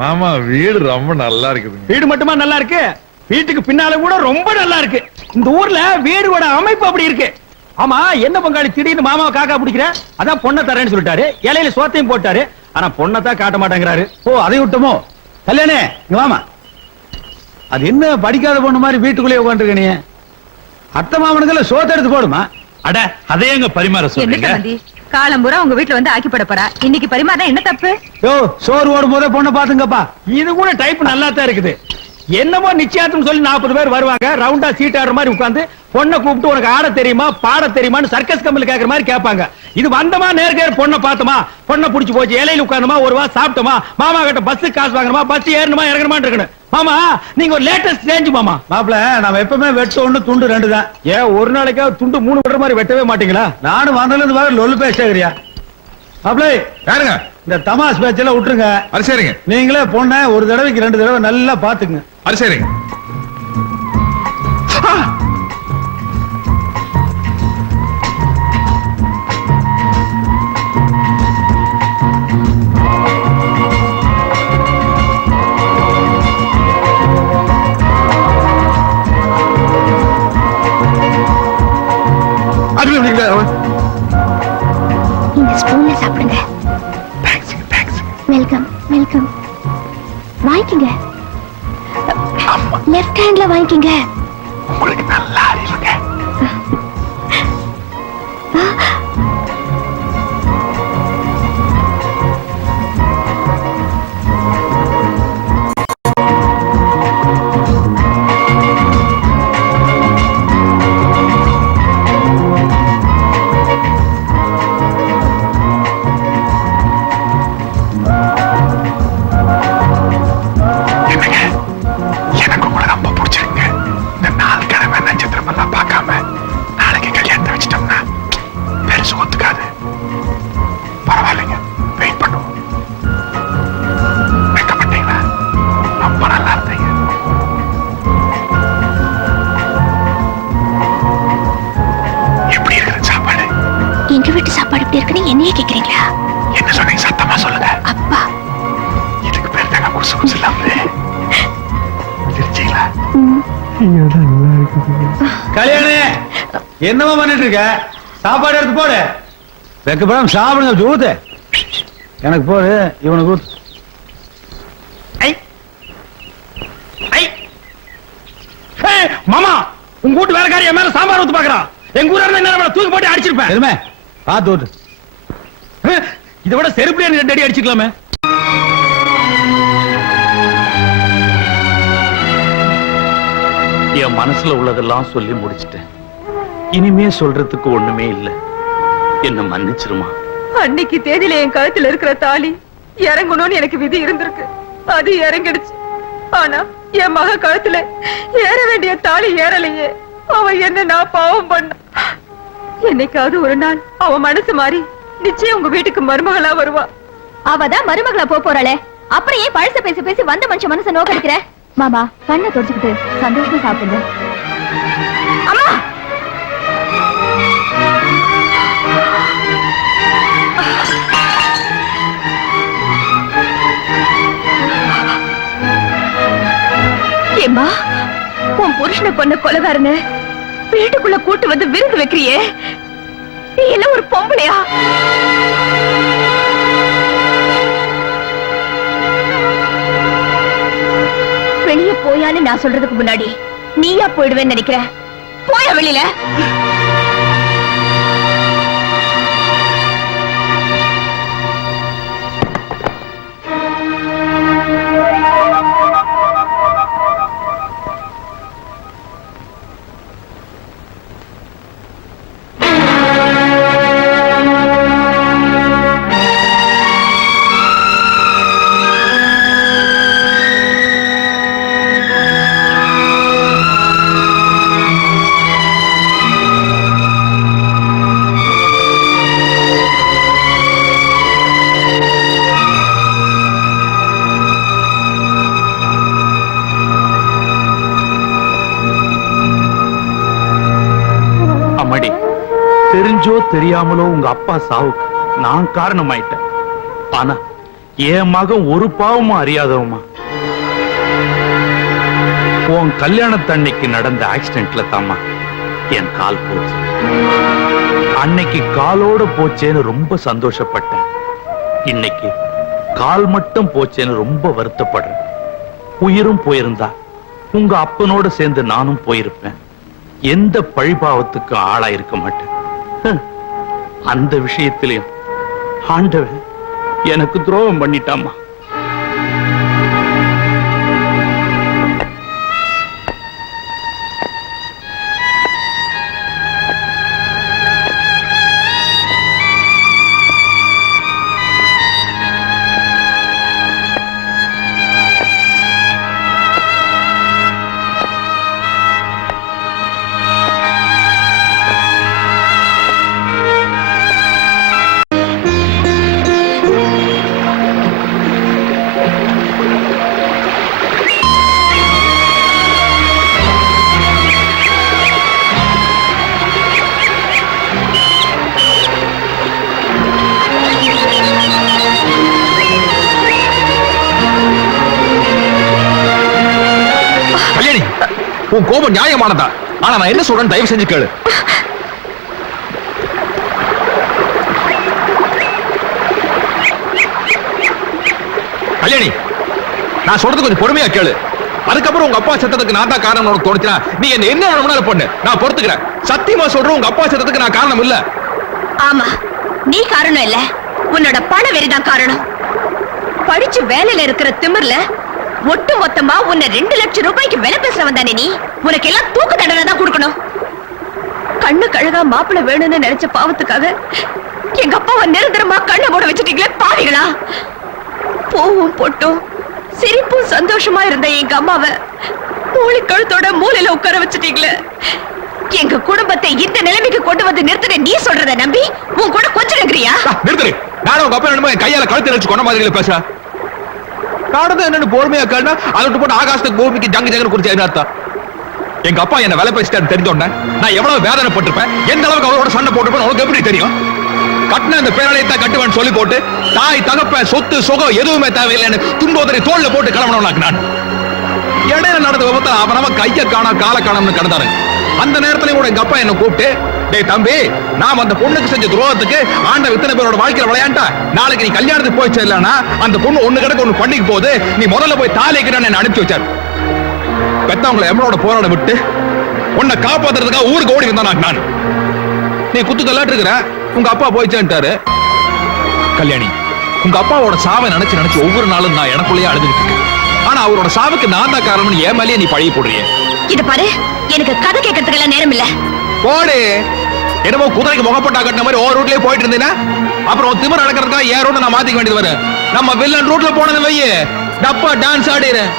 மாமா வீடு ரொம்ப நல்லா இருக்குதுங்க. வீடு மட்டுமா நல்லா இருக்கு? வீட்டுக்கு பின்னால கூட ரொம்ப நல்லா இருக்கு. இந்த ஊர்ல வீடோட அமைப்பு அப்படி இருக்கு. ஆமா என்ன பங்காளி திடீர்னு மாமாவை காக்கா பிடிக்கிற? அதான் பொண்ணை தரேன்னு சொல்லிட்டாரு. இலையில சோத்தையும் போட்டாரு. ஆனா பொண்ணை தான் காட்ட மாட்டேங்கிறாரு. ஓ அதை விட்டமோ? கல்யாணே இங்க வாமா. அது என்ன படிக்காத பொண்ணு மாதிரி வீட்டுக்குள்ளே உட்காந்துருக்க நீ? அத்தை மாமனுக்குள்ள சோத்த எடுத்து போடுமா? அட அதே எங்க பரிமாற சம்பந்தி காலம்பூரா உங்க வீட்டுல வந்து ஆக்கி போட போறா. இன்னைக்கு பரிமாறா என்ன தப்பு? யோ சோறு ஓடும் போதே பொண்ணை பாத்துங்கப்பா இது கூட டைப் நல்லா தான் இருக்குது. என்னமோ நிச்சயார்த்தம் சொல்லி நாற்பது பேர் வருவாங்க. ரவுண்டா சீட் ஆடுற மாதிரி உட்கார்ந்து பொண்ணை கூப்பிட்டு உனக்கு ஆட தெரியுமா பாட தெரியுமான்னு சர்க்கஸ் கம்பெனி கேக்குற மாதிரி கேட்பாங்க. இது வந்தமா நேர்கேர் பொண்ணை பார்த்தோமா பொண்ணை புடிச்சு போச்சு இலையில உட்கார்ந்தமா ஒரு வா சாப்பிட்டோமா மாமா கிட்ட பஸ் காசு வாங்கணுமா பஸ் ஏறணுமா இறங்கணுமா இருக்கணும். மாமா நீங்க ஒரு லேட்டஸ்ட் சேஞ்ச் மாமா. மாப்பிள நம்ம எப்பவுமே வெட்டு ஒண்ணு துண்டு ரெண்டு தான். ஏன் ஒரு நாளைக்காவது துண்டு மூணு விடுற மாதிரி வெட்டவே மாட்டீங்களா? நானும் வந்ததுல இருந்து வர லொல்லு பேசுறியா மாப்பிள யாருங்க? இந்த தமாஸ் பேச்செல்லாம் விட்டுருங்க. அது சரிங்க நீங்களே பொண்ணை ஒரு தடவைக்கு ரெண்டு தடவை நல்லா பாத்துக்குங்க அது சரிங்க அது எப்படிங்க? லெஃப்ட் ஹேண்ட்ல வாங்கிக்கங்க. வீட்டு சாப்பாடு எப்படி இருக்குன்னு என்னையே கேக்குறீங்களா? என்ன சொன்னீங்க? சத்தமா சொல்லுங்க. அப்பா. இதுக்கு பேர் தாங்க குசு குசு இல்லாம சிரிச்சீங்களா? கல்யாணே என்னமா பண்ணிட்டு இருக்க சாப்பாடு எடுத்து போடு. வெக்கப்படாம சாப்பிடுங்க ஊத்து எனக்கு போடு இவனுக்கு ஊத்து ஐ. ஐ. ஏய், மாமா உங்க வீட்டு வேலைக்காரி என் மேல சாம்பார் ஊத்து பாக்குறான் எங்க ஊரா இருந்தா என்ன தூக்கி போட்டு அடிச்சிருப்பேன். ஏய், இதை விட செருப்புல ரெண்டு அடி அடிச்சுக்கலாமே. என் மனசுல உள்ளதெல்லாம் சொல்லி முடிச்சிட்டேன். இனிமே சொல்றதுக்கு ஒண்ணுமே இல்ல. என்ன மன்னிச்சிருமா? அன்னைக்கு தேதியில என் கழுத்துல இருக்கிற தாலி இறங்கணும்னு எனக்கு விதி இருந்திருக்கு. அது இறங்கிடுச்சு. ஆனா என் மக கழுத்துல ஏற வேண்டிய தாலி ஏறலையே. அவ என்ன நான் பாவம் பண்ண. என்னைக்காவது ஒரு நாள் அவ மனசு மாறி நிச்சயம் உங்க வீட்டுக்கு மருமகளா வருவா. அவதான் மருமகளா போறாளே. அப்புறம் ஏன் பழச பேசி பேசி வந்த மனுஷ மனச நோக்கடிக்கிற? மாமா கண்ணை தொடச்சுக்கிட்டு சந்தோஷமா சாப்பிடுங்க. அம்மா! ஏம்மா உன் புருஷனை கொண்ட கொலகாரன வீட்டுக்குள்ள கூட்டு வந்து விருந்து வைக்கிறியே? நீ என்ன ஒரு பொம்பளையா? வெளியே போயான்னு நான் சொல்றதுக்கு முன்னாடி நீயா போயிடுவேன்னு நினைக்கிற? போயா வெளியில? தெரிஞ்சோ தெரியாமலோ உங்க அப்பா சாவுக்கு நான் காரணமாயிட்டேன். ஆனா என் மகன் ஒரு பாவமும் அறியாதவமா உன் கல்யாணத்தன்னைக்கு நடந்த ஆக்சிடென்ட்ல தாமா என் கால் போச்சு. அன்னைக்கு காலோட போச்சேன்னு ரொம்ப சந்தோஷப்பட்டேன். இன்னைக்கு கால் மட்டும் போச்சேன்னு ரொம்ப வருத்தப்படுறேன். உயிரும் போயிருந்தா உங்க அப்பனோட சேர்ந்து நானும் போயிருப்பேன். எந்த பழிபாவத்துக்கும் ஆளாயிருக்க மாட்டேன். அந்த விஷயத்திலையும் ஆண்டவன் எனக்கு துரோகம் பண்ணிட்டாமா உன் கோபம் நியாயமானதா? ஆனா நான் என்ன சொல்றேன் தயவு செஞ்சு கேளு. கல்யாணி நான் சொல்றது கொஞ்சம் பொறுமையா கேளு. அதுக்கப்புறம் உங்க அப்பா சத்தத்துக்கு நான் தான் காரணம் உனக்கு தோணுச்சுனா நீ என்ன என்ன வேணும்னாலும் பொண்ணு. நான் பொறுத்துக்கிறேன். சத்தியமா சொல்றேன் உங்க அப்பா சத்தத்துக்கு நான் காரணம் இல்ல. ஆமா நீ காரணம் இல்ல. உன்னோட பண வெறிதான் காரணம். படிச்சு வேலையில இருக்கிற திமிர்ல ஒட்டு மொத்தமா உன்னை ரெண்டு லட்சம் ரூபாய்க்கு விலை பேச வந்தானே நீ? உனக்கு எல்லாம் தூக்கு தண்டனை தான் கொடுக்கணும். கண்ணு கழகா மாப்பிள்ளை வேணும்னு நினைச்ச பாவத்துக்காக எங்க அப்பாவை நிரந்தரமா கண்ணை மூட வச்சுட்டீங்களே பாவிகளா? பூவும் பொட்டும் சிரிப்பும் சந்தோஷமா இருந்த எங்க அம்மாவை மூளை கழுத்தோட மூலையில உட்கார வச்சுட்டீங்களே. எங்க குடும்பத்தை இந்த நிலைமைக்கு கொண்டு வந்து நிறுத்தின நீ சொல்றத நம்பி உன் கூட கொஞ்சம் நிற்கிறியா? நிறுத்துறேன். நானும் உங்க அப்பா என்னமோ என் கையால கழுத்து நினைச்சு கொண்ட மாதிரி பேசுறேன். காரணம் என்னன்னு பொறுமையா கேள்னா அதுக்கு போட்டு ஆகாசத்துக்கு பூமிக்கு ஜங்கு ஜங்கு குறிச்சு என்ன அர்த்தம்? எங்க அப்பா என்ன வேலை பேசிட்டாரு தெரிஞ்சோடனே நான் எவ்வளவு வேதனைப்பட்டிருப்பேன். எந்த அளவுக்கு அவரோட சண்டை போட்டிருப்பேன் உனக்கு எப்படி தெரியும்? கட்டின இந்த பேரலையத்தை கட்டுவேன்னு சொல்லி போட்டு தாய் தகப்ப சொத்து சுகம் எதுவுமே தேவையில்லைன்னு துன்போதரை தோல்ல போட்டு கிளம்பணும் நான். இடையில நடந்த விபத்தில் அவன் கையை காணா கால காணம்னு கிடந்தாரு. அந்த நேரத்துல கூட எங்க அப்பா என்ன கூப்பிட்டு டேய் தம்பி நாம் அந்த பொண்ணுக்கு செஞ்ச துரோகத்துக்கு ஆண்ட இத்தனை பேரோட வாழ்க்கையில விளையாண்டா? நாளைக்கு நீ கல்யாணத்துக்கு போய் சேரலனா அந்த பொண்ணு ஒண்ணு கிடக்கு ஒண்ணு பண்ணிக்கு போகுது நீ முதல்ல போய் தாலிக்கிறேன்னு என்ன அனுப்பி வச்சார். பெத்தவங்களை எம்மளோட போராட விட்டு உன்னை காப்பாத்துறதுக்காக ஊருக்கு ஓடி வந்தான் நான் நீ குத்து தள்ளாட்டு இருக்கிற உங்க அப்பா போயிச்சேன்ட்டாரு கல்யாணி உங்க அப்பாவோட சாவை நினைச்சு நினைச்சு ஒவ்வொரு நாளும் நான் எனக்குள்ளேயே அழுதுகிட்டு இருக்கேன். ஆனா அவரோட சாவுக்கு நான் தான் காரணம்னு ஏமாலேயே நீ பழகி போடுறிய. இது பாரு எனக்கு கதை கேட்கறதுக்கு எல்லாம் நேரம் இல்லை. போடு. என்னமோ குதிரைக்கு முகப்பட்டா கட்டின மாதிரி ஓ ரூட்லயே போயிட்டு இருந்தீங்கன்னா அப்புறம் திமிர் நடக்கிறதுக்காக ஏன் ரூட் நான் மாத்திக்க வேண்டியது வரும்? நம்ம வில்லன் ரூட்ல போனது வையே. டப்பா டான்ஸ் ஆடிடுறேன்